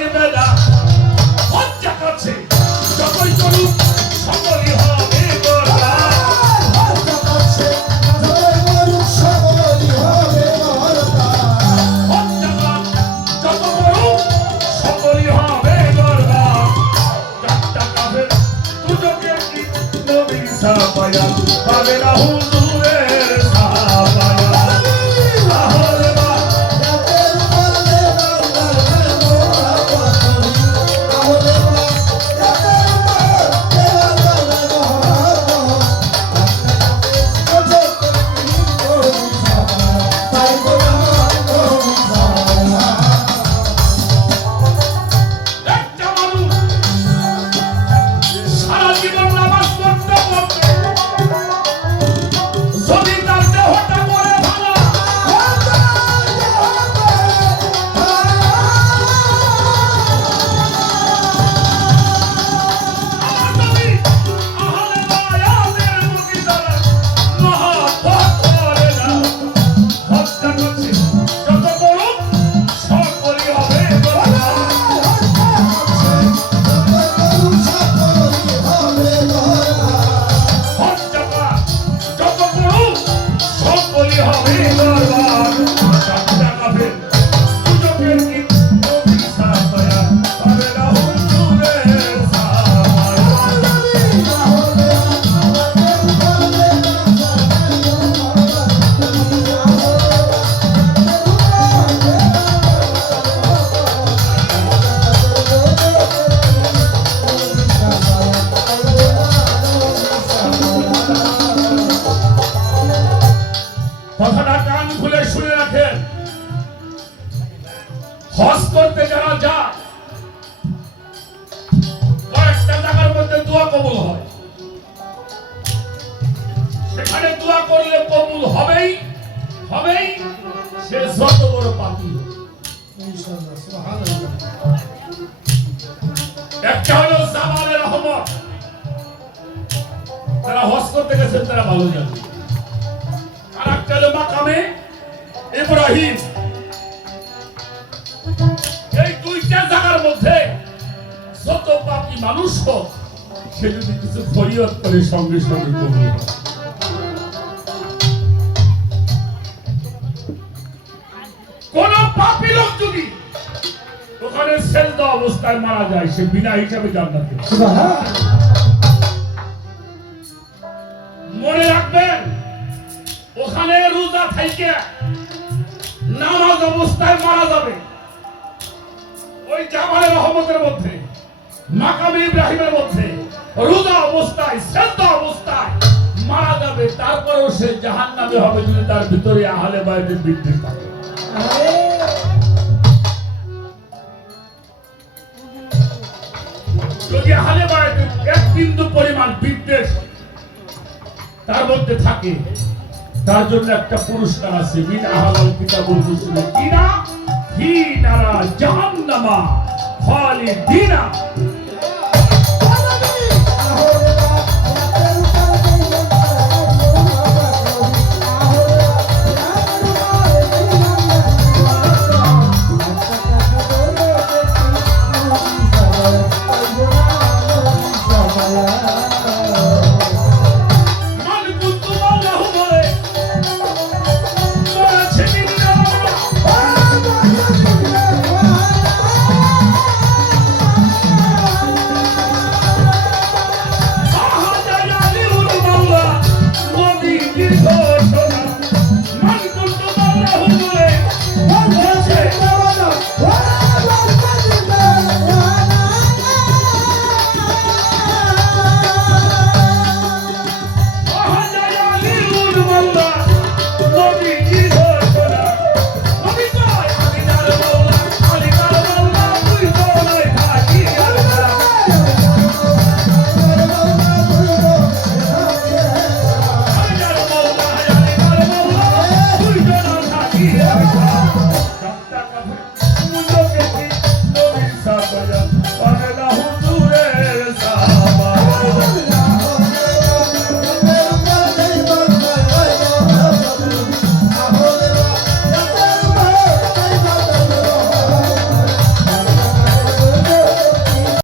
কি বেদা হত্যা করছে যতই চলুক সকলই হবে গর্বা হত্যা করছে যতই মরুক সকলই হবে গর্বা হত্যা কর যত মরুক সকলই হবে গর্বা চারটা কাফের দুজকে কি নবী সাফায়া পাবে না হুজুরের সাফায়া তাহলে বা রাতের বললে বাংলার মোরা কতরি তাহলে রাতের বললে বাংলার মোরা তাই গোনা একটা মানুষ সারা জীবন নামাজ পড়তে পড়তে যদি তার দেহটা করে ভালো আমার নবী আহলে বায়াতের মুখী দ্বারা মহাব্বত করে না হত্যা করছে যত বড় সকলই হবে গর্বা হত্যা কর যত বড় সকলই হবে গর্বা চারটা কাফের দুজকের কি নবী সাফায়া পাবে না হুজুরের সাফায়া কথাটা কান খুলে শুনে রাখেন হজ করতে যারা যায় কয়েকটা জায়গার মধ্যে দোয়া কবুল হয় সেখানে দোয়া করলে কবুল হবেই হবেই সে যত বড় পাপী হোক। ইনশাআল্লাহ সুবহানাল্লাহ একটা হলো জামালে রহমত যারা হজ করতে গেছেন তারা ভালো জানে আর একটা হলো মাকামে ইব্রাহিম এই দুইটা জায়গার মধ্যে যত পাপী মানুষ হোক সে যদি কিছু ফরিয়াদ করে সঙ্গে সঙ্গে কবুল হয়। কোন পাপী লোক যদি ওখানে সেজদা অবস্থায় মারা যায় সে বিনা হিসাবে জান্নাতে সুবহানাল্লাহ মনে রাখবেন ওখানে রোজা থেকে নামাজ অবস্থায় মারা যাবে ওই জামালে রহমতের মধ্যে মাকামে ইব্রাহিমের মধ্যে রোজা অবস্থায় সেজদা অবস্থায় মারা যাবে তারপরেও সে জাহান্নামে হবে যদি তার ভিতরে আহলে বায়তের বিদ্বেষ থাকে যদি আহলে বায়তের এক বিন্দু পরিমাণ বিদ্বেষ তার মধ্যে থাকে তার জন্য একটা পুরস্কার আছে মিন আহলাল কিতাবুল মুসলিম কিনা ফি নারা জাহান্নামা খালিদিনা Allah